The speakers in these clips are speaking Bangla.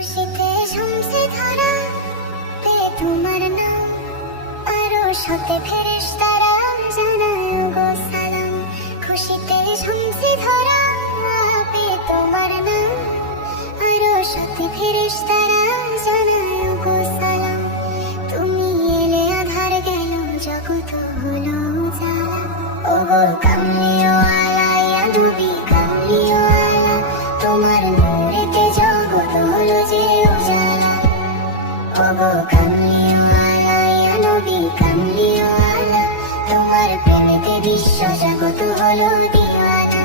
খুশিতে ঝুমছে ধরা। তে তোমার নাম, আরও সতে ফেরেশ তারা জানায় গো সালাম। খুশিতে ধরা তোমার নাম, আরও সতে ফেরেশ তারা জানায় গো সালাম। তুমি এলে আধার গেল জগত হলো ও গো কামলিও আলা ইয়া হলো দিওয়ানা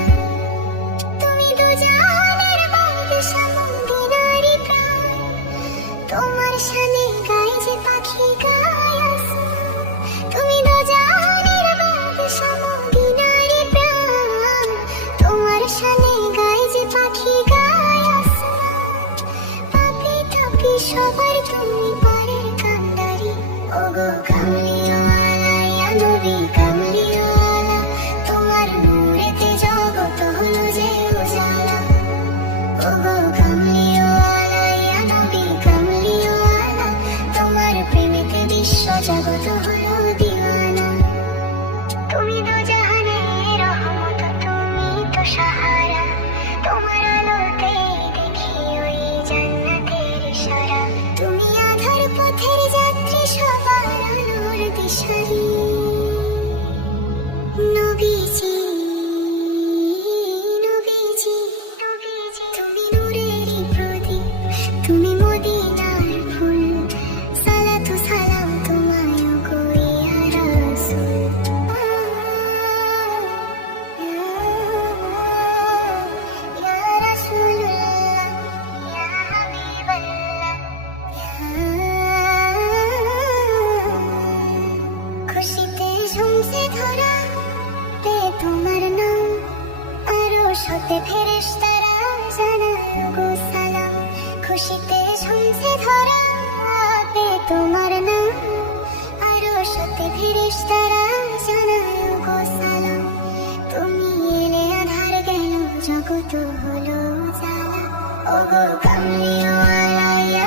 তুমি তো জাহানের বাদশা মদিনারি প্রাণ তোমার শানে গায়ে যে পাখি গায় তুমি তো জাহানের বাদশা মদিনারি প্রাণ তোমার শানে গায়ে যে পাখি গায় পাপি তাপি সবার তুমি পারের কান্ডারি ওগো কামলিও জগৎ হলো। ঝুমছে ধরা তে তোমার নাম। আরও সতে ফেরেশ তারা জানায় গো সালাম। খুশিতে ঝুমছে ধরা তে তোমার নাম। আরও সতে ফেরেশ তারা জানায় গো সালাম। তুমি এলে আধার গেল, জগৎ হলো জ্বালা। ওগো কামলিও আলা ইয়া